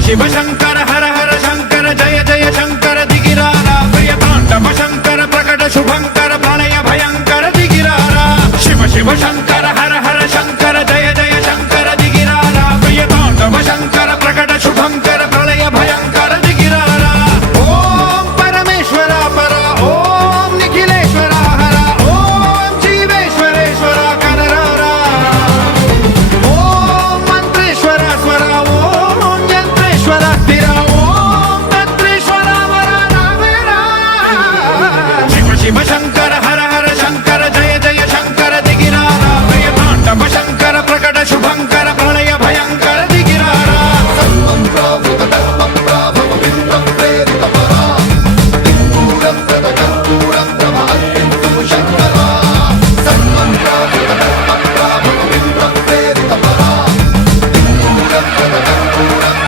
शिव शंकर हर हर शंकर जय जय शंकर दिगिरारा प्रिय तांडव शंकर प्रकट शुभंकर प्रणय भयंकर दिगिरारा शिव शिव शंकर